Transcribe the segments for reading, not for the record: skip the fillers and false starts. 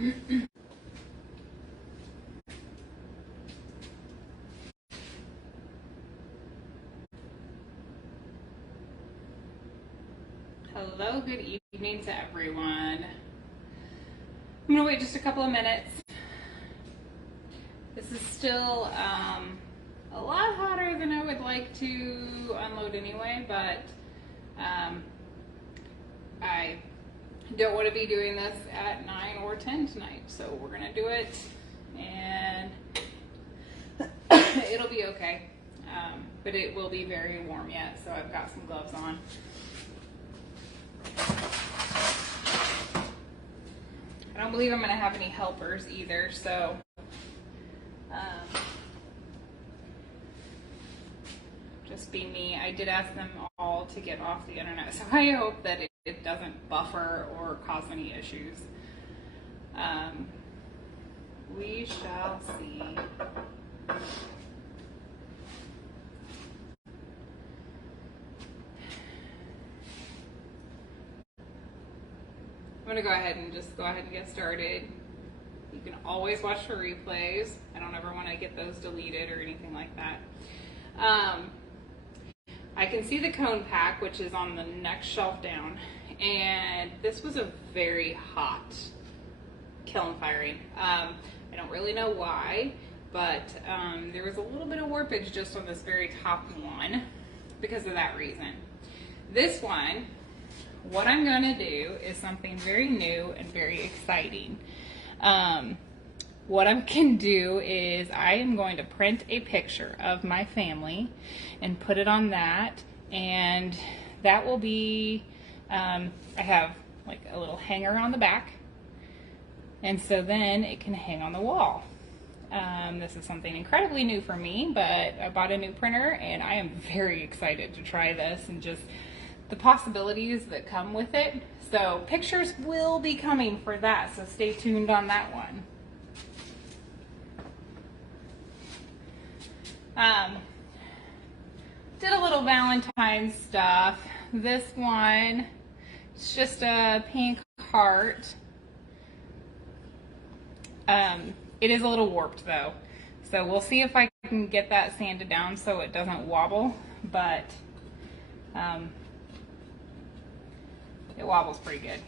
Hello, good evening to everyone. I'm gonna wait just a couple of minutes. This is still a lot hotter than I would like to unload anyway, but I don't want to be doing this at 9 or 10 tonight, so we're gonna do it and it'll be okay. But it will be very warm yet, so I've got some gloves on. I don't believe I'm gonna have any helpers either, so just be me. I did ask them all to get off the internet, so I hope that it doesn't buffer or cause any issues. We shall see. I'm gonna go ahead and get started. You can always watch the replays. I don't ever want to get those deleted or anything like that. I can see the cone pack, which is on the next shelf down, and this was a very hot kiln firing. I don't really know why, but there was a little bit of warpage just on this very top one because of that reason. This one, what I'm gonna do is something very new and very exciting. What I can do is I am going to print a picture of my family and put it on that, and that will be, I have like a little hanger on the back, and so then it can hang on the wall. This is something incredibly new for me, but I bought a new printer and I am very excited to try this and just the possibilities that come with it. So pictures will be coming for that, so stay tuned on that one. Did a little Valentine's stuff. This one, it's just a pink heart. It is a little warped though, so we'll see if I can get that sanded down so it doesn't wobble, but it wobbles pretty good.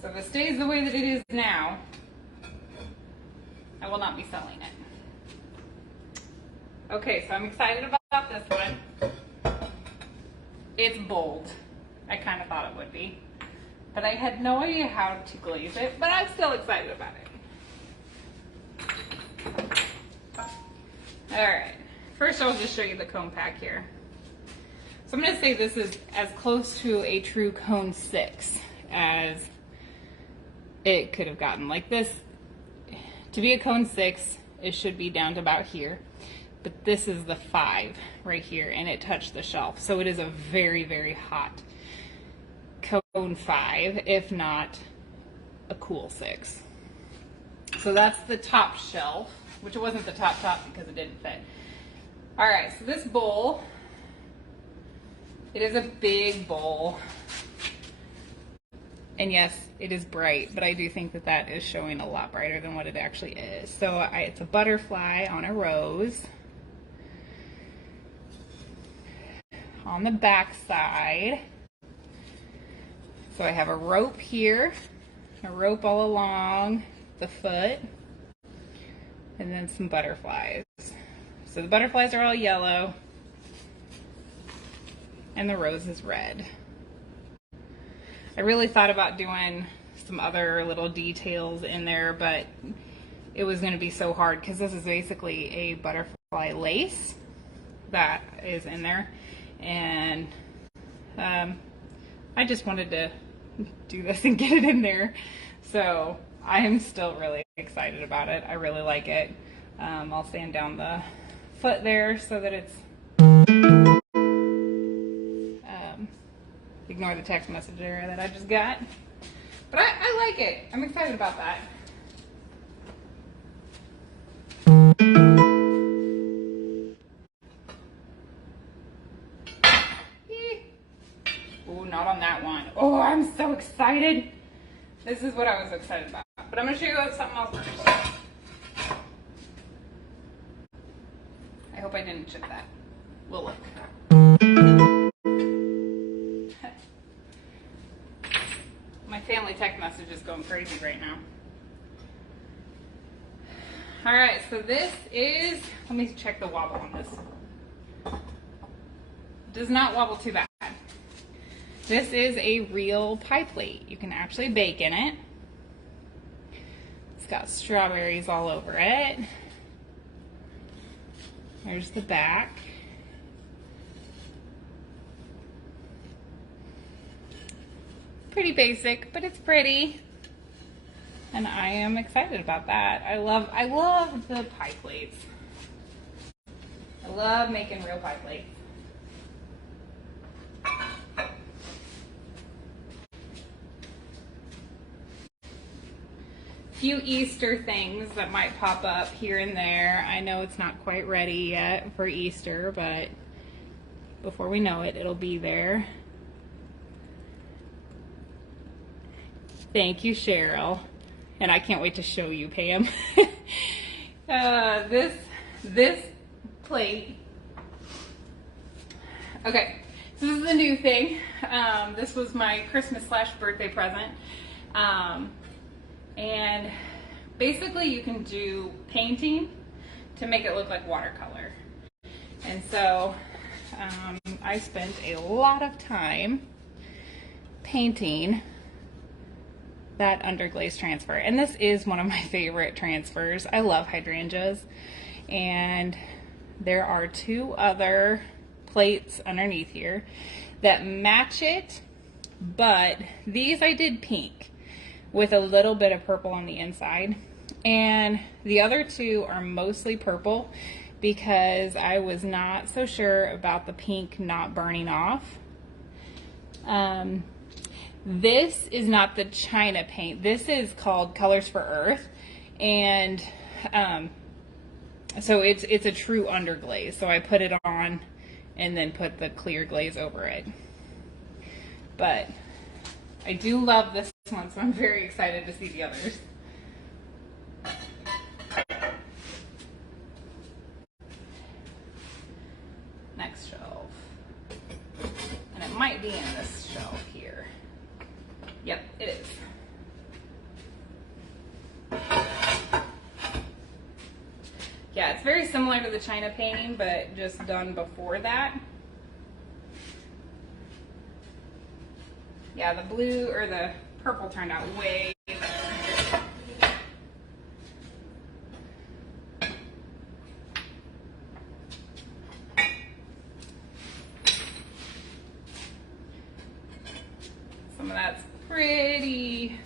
So if it stays the way that it is now, I will not be selling it. Okay, so I'm excited about this one. It's bold. I kind of thought it would be, but I had no idea how to glaze it, but I'm still excited about it. All right, first I'll just show you the cone pack here. So I'm going to say this is as close to a true cone 6 as it could have gotten. Like this, to be a cone 6, it should be down to about here. But this is the 5 right here, and it touched the shelf. So it is a very, very hot cone 5, if not a cool 6. So that's the top shelf, which it wasn't the top because it didn't fit. All right, so this bowl, it is a big bowl, and yes, it is bright, but I do think that that is showing a lot brighter than what it actually is. So it's a butterfly on a rose. On the back side, so I have a rope here, a rope all along the foot, and then some butterflies. So the butterflies are all yellow, and the rose is red. I really thought about doing some other little details in there, but it was going to be so hard because this is basically a butterfly lace that is in there, and I just wanted to do this and get it in there. So I am still really excited about it. I really like it. I'll sand down the foot there so that it's ignore the text message error that I just got. But I like it. I'm excited about that. Ooh, not on that one. Oh, I'm so excited. This is what I was excited about. But I'm gonna show you something else first. I hope I didn't chip that. We'll look. My family text message is going crazy right now. All right, so this is, let me check the wobble on this. Does not wobble too bad. This is a real pie plate. You can actually bake in it. It's got strawberries all over it. There's the back. Pretty basic, but it's pretty. And I am excited about that. I love the pie plates. I love making real pie plates. Few Easter things that might pop up here and there. I know it's not quite ready yet for Easter, but before we know it, it'll be there. Thank you, Cheryl. And I can't wait to show you, Pam. This plate. Okay, so this is a new thing. This was my Christmas/birthday present. And basically you can do painting to make it look like watercolor. And so I spent a lot of time painting that underglaze transfer. And this is one of my favorite transfers. I love hydrangeas. And there are two other plates underneath here that match it, but these I did pink with a little bit of purple on the inside. And the other two are mostly purple because I was not so sure about the pink not burning off. This is not the China paint. This is called Colors for Earth. And so it's a true underglaze. So I put it on and then put the clear glaze over it. But I do love this one, so I'm very excited to see the others. Next shelf. And it might be in this shelf here. Yep, it is. Yeah, it's very similar to the China painting, but just done before that. Yeah, the blue or the purple turned out way better. Some of that's pretty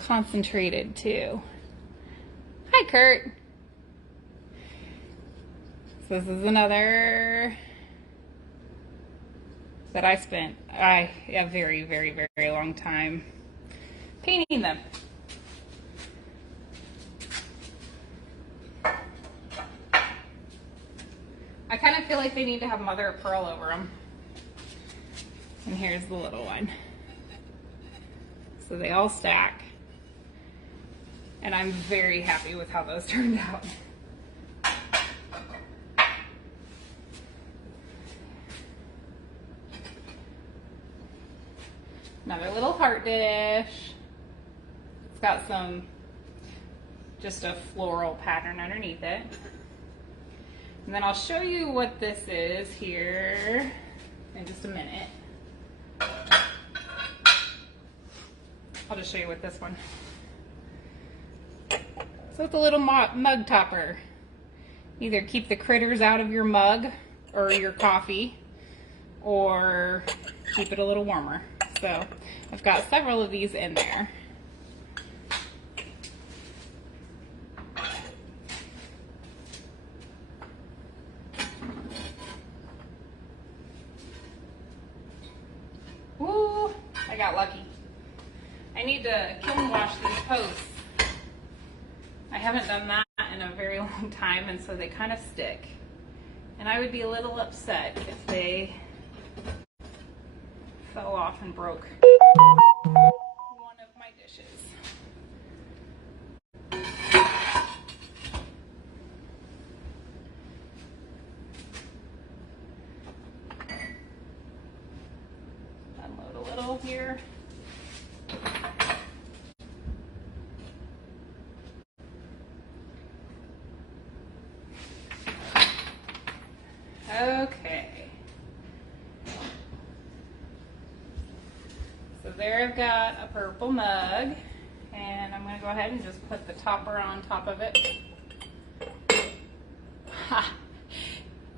concentrated too. Hi, Kurt. So this is another that I spent a very, very, very long time painting them. I kind of feel like they need to have mother of pearl over them. And here's the little one. So they all stack. And I'm very happy with how those turned out. Another little heart dish. It's got just a floral pattern underneath it. And then I'll show you what this is here in just a minute. I'll just show you with this one. So it's a little mug topper. Either keep the critters out of your mug or your coffee, or keep it a little warmer. So I've got several of these in there. Woo, I got lucky. I need to kiln wash these posts. I haven't done that in a very long time, and so they kind of stick. And I would be a little upset if they fell off and broke one of my dishes. Unload a little here. Okay. So there I've got a purple mug, and I'm going to go ahead and just put the topper on top of it. Ha!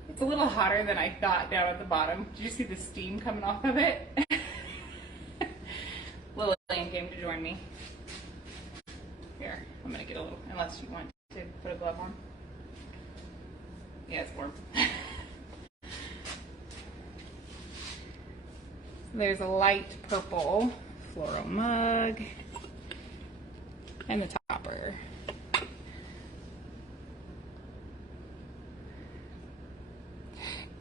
It's a little hotter than I thought down at the bottom. Did you see the steam coming off of it? Lillian came to join me. Here, I'm going to get a little, unless you want to put a glove on. Yeah, it's warm. There's a light purple floral mug and the topper.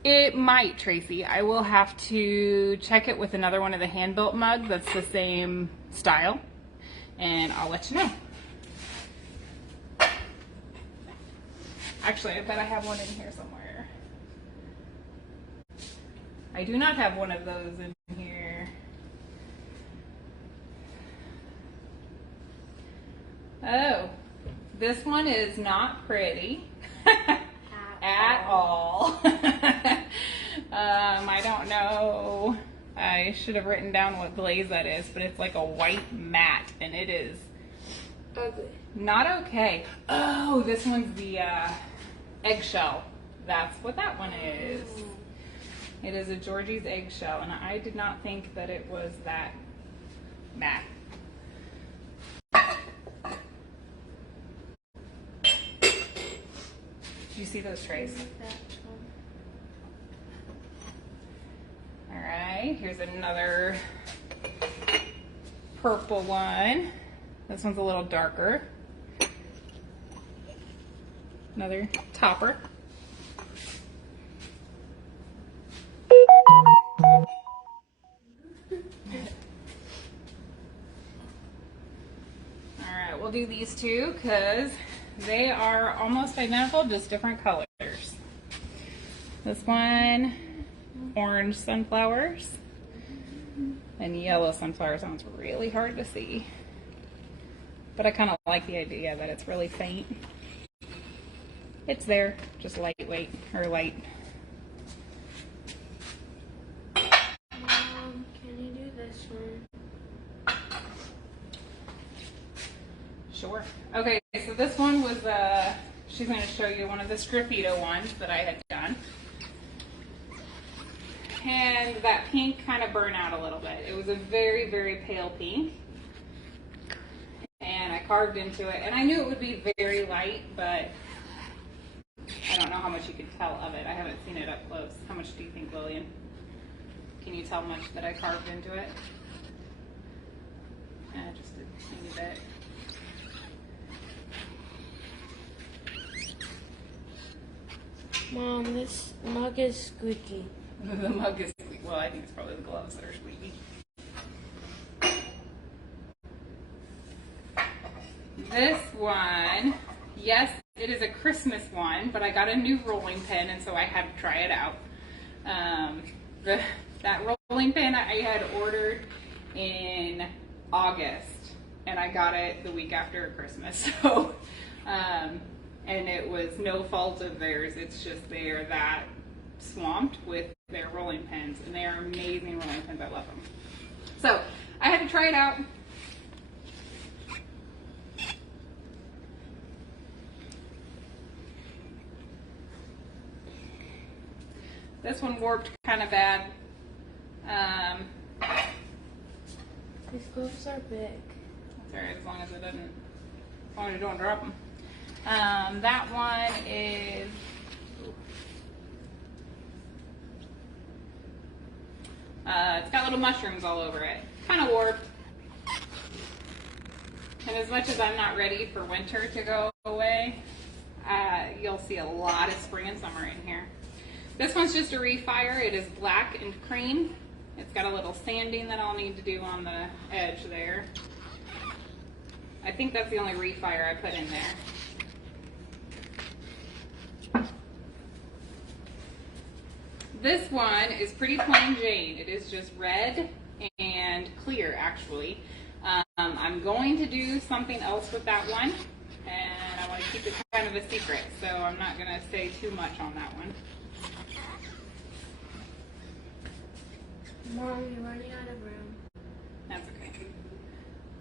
It might, Tracy. I will have to check it with another one of the hand-built mugs that's the same style, and I'll let you know. Actually, I bet I have one in here somewhere. I do not have one of those in here. Oh, this one is not pretty at all. I don't know. I should have written down what glaze that is, but it's like a white matte, and it is ugly. Not okay. Oh, this one's the eggshell. That's what that one is. It is a Georgie's eggshell, and I did not think that it was that matte. Did you see those trays? All right, here's another purple one. This one's a little darker. Another topper. Alright, we'll do these two because they are almost identical, just different colors. This one, orange sunflowers, and yellow sunflower sounds really hard to see. But I kind of like the idea that it's really faint. It's there, just lightweight, or light. Mom, can you do this one? Sure. Okay, so this one was, she's going to show you one of the Sgraffito ones that I had done. And that pink kind of burned out a little bit. It was a very, very pale pink. And I carved into it, and I knew it would be very light, but I don't know how much you could tell of it. I haven't seen it up close. How much do you think, Lillian? Can you tell much that I carved into it? Just a teeny bit. Mom, this mug is squeaky. The mug is squeaky. Well, I think it's probably the gloves that are squeaky. This one, yes, it is a Christmas one, but I got a new rolling pin, and so I had to try it out. That rolling pin I had ordered in August, and I got it the week after Christmas. So, and it was no fault of theirs. It's just they're that swamped with their rolling pins, and they are amazing rolling pins. I love them. So I had to try it out. This one warped kind of bad. These gloves are big. That's alright, as long as it doesn't, as long as you don't drop them. That one is, it's got little mushrooms all over it. Kind of warped. And as much as I'm not ready for winter to go away, you'll see a lot of spring and summer in here. This one's just a refire. It is black and cream, It's got a little sanding that I'll need to do on the edge there. I think that's the only refire I put in there. This one is pretty plain Jane. It is just red and clear, actually. I'm going to do something else with that one, and I want to keep it kind of a secret, so I'm not going to say too much on that one. Mom, you're running out of room. That's okay.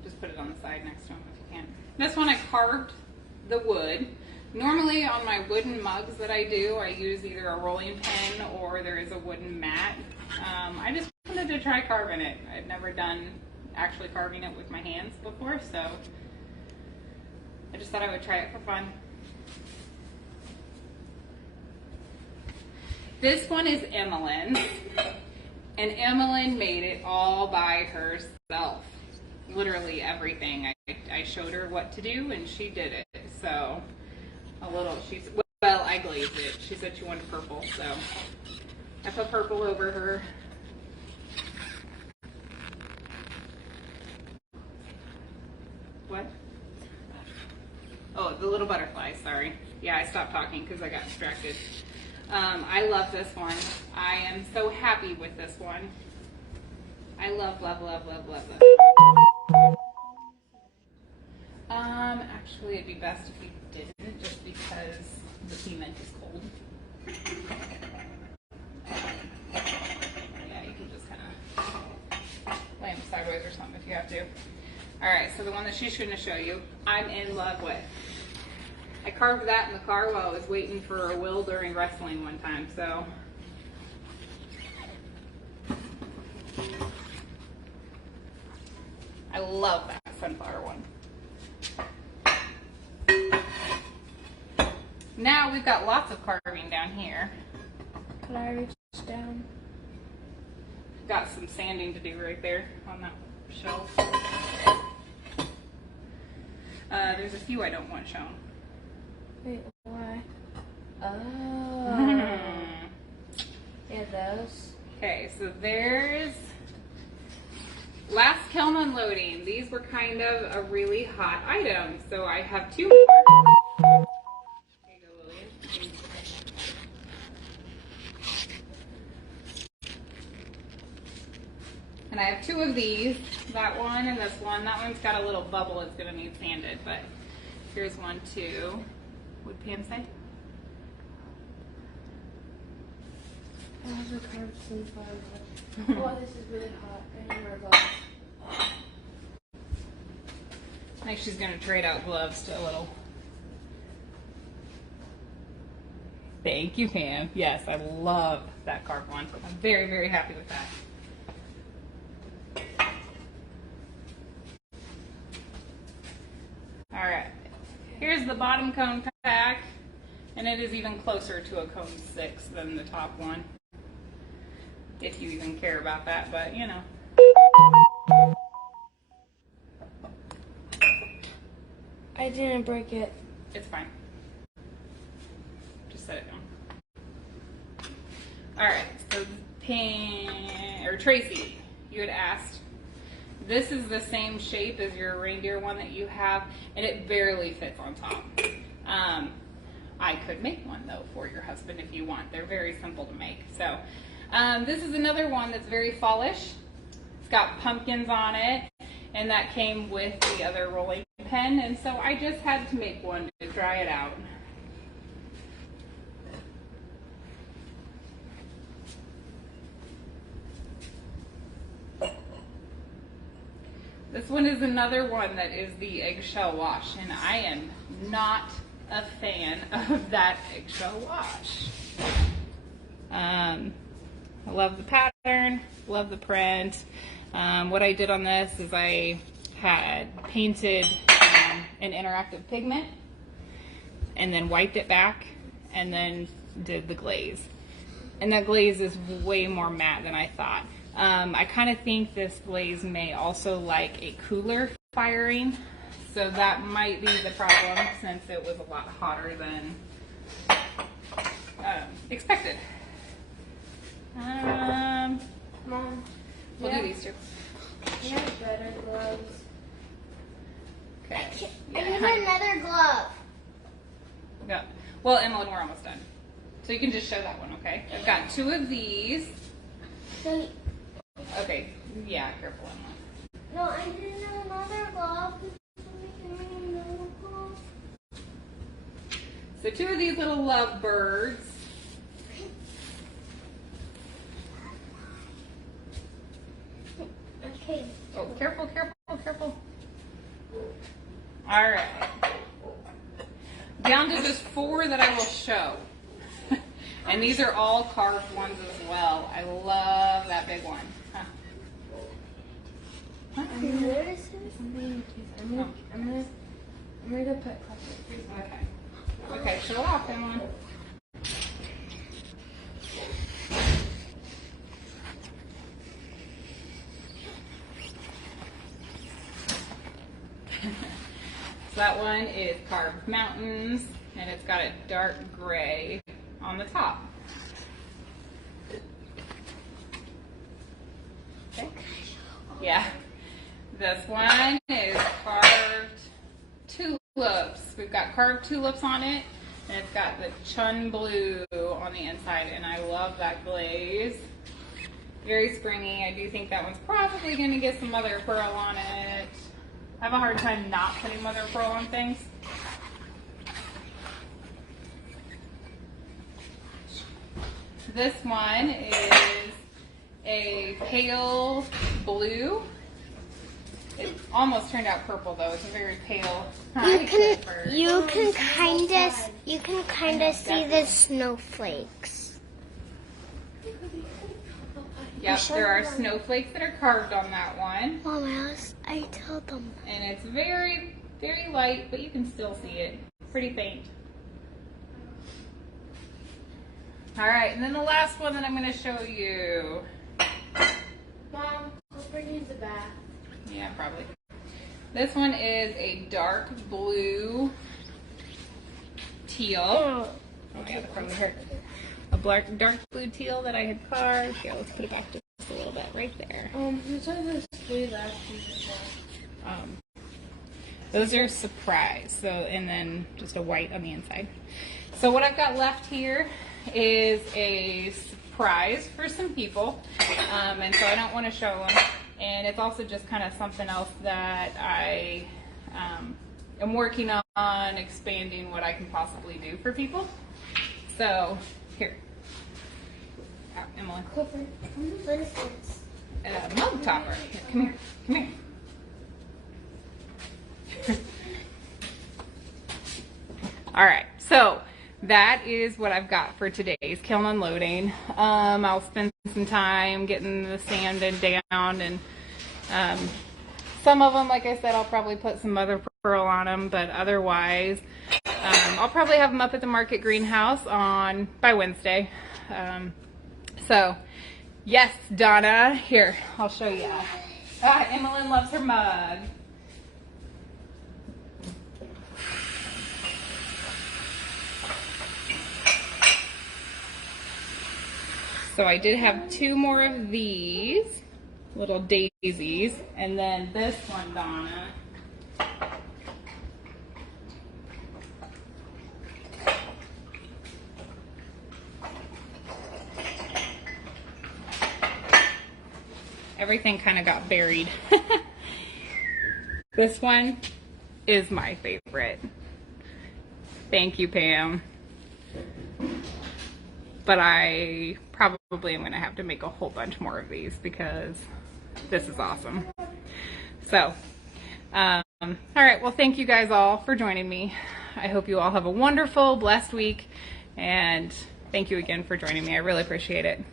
Just put it on the side next to them if you can. This one I carved the wood. Normally on my wooden mugs that I do, I use either a rolling pin or there is a wooden mat. I just wanted to try carving it. I've never done actually carving it with my hands before, so I just thought I would try it for fun. This one is Emmeline, and Emmeline made it all by herself. Literally everything. I showed her what to do and she did it. So I glazed it. She said she wanted purple, so I put purple over her. What? Oh, the little butterfly, sorry. Yeah, I stopped talking because I got distracted. I love this one. I am so happy with this one. I love, love, love, love, love, love. Actually, it'd be best if you didn't, just because the cement is cold. Yeah, you can just kind of lay them sideways or something if you have to. All right, so the one that she's going to show you, I'm in love with. I carved that in the car while I was waiting for a will during wrestling one time, so. I love that sunflower one. Now we've got lots of carving down here. Can I reach down? Got some sanding to do right there on that shelf. There's a few I don't want shown. Wait, why? Oh. Yeah, those. Okay, so there's last kiln unloading. These were kind of a really hot item, so I have two more. Here you go, Lillian. And I have two of these, that one and this one. That one's got a little bubble, it's gonna need sanded, but here's one too. What Pam say? I have a carved sunflower. Oh, this is really hot. I need more gloves. I think she's gonna trade out gloves to a little. Thank you, Pam. Yes, I love that carved one. I'm very, very happy with that. All right, here's the bottom cone pack, and it is even closer to a cone 6 than the top one, if you even care about that, but you know. I didn't break it. It's fine. Just set it down. All right, so Tracy, you had asked. This is the same shape as your reindeer one that you have, and it barely fits on top. I could make one though for your husband if you want. They're very simple to make. So this is another one that's very fallish. It's got pumpkins on it, and that came with the other rolling pin, and so I just had to make one to try it out. This one is another one that is the eggshell wash, and I am not a fan of that eggshell wash. I love the pattern, love the print. What I did on this is I had painted an interactive pigment and then wiped it back and then did the glaze. And that glaze is way more matte than I thought. I kind of think this glaze may also like a cooler firing, so that might be the problem since it was a lot hotter than expected. Mom, We'll do these two. You have better gloves. Okay. I need another glove. Yeah. Well, Emily, we're almost done. So you can just show that one, okay? I've got 2 of these. So, Okay. Yeah, careful, Emily. no, I need another glove. So 2 of these little love birds. Okay. Oh, careful, careful, careful. All right. Down to just 4 that I will show. And these are all carved ones as well. I love that big one. Huh. I'm gonna go put coffee. Okay. Okay, show off, Emily. So that one is carved mountains, and it's got a dark gray on the top. Okay. Yeah. This one is carved tulips. We've got carved tulips on it, and it's got the chun blue on the inside, and I love that glaze. Very springy. I do think that one's probably going to get some mother of pearl on it. I have a hard time not putting mother of pearl on things. This one is a pale blue. It almost turned out purple though. It's a very pale. You can kind of see the snowflakes. Yep, there are snowflakes that are carved on that one. Mom, I told them. And it's very, very light, but you can still see it. Pretty faint. All right, and then the last one that I'm going to show you. Mom, Cooper needs a bath. Yeah, probably. This one is a dark blue teal. Oh, yeah, probably hurt. A dark blue teal that I had carved. Here, let's put it back just a little bit right there. Who's are those 3 last pieces? Those are surprise. So, and then just a white on the inside. So what I've got left here is a surprise for some people, and so I don't want to show them. And it's also just kind of something else that I am working on expanding what I can possibly do for people. So here, Emily. Cooper, what is this? A mug topper. Here, come here. Come here. All right, so that is what I've got for today's kiln unloading. I'll spend some time getting the sanded down, and some of them, like I said, I'll probably put some mother of pearl on them, but otherwise, I'll probably have them up at the market greenhouse by Wednesday. So, yes, Donna, here, I'll show you. Emmeline loves her mug. So I did have 2 more of these little daisies, and then this one, Donna. Everything kind of got buried. This one is my favorite. Thank you, Pam. But I probably am going to have to make a whole bunch more of these because this is awesome. So, all right. Well, thank you guys all for joining me. I hope you all have a wonderful, blessed week. And thank you again for joining me. I really appreciate it.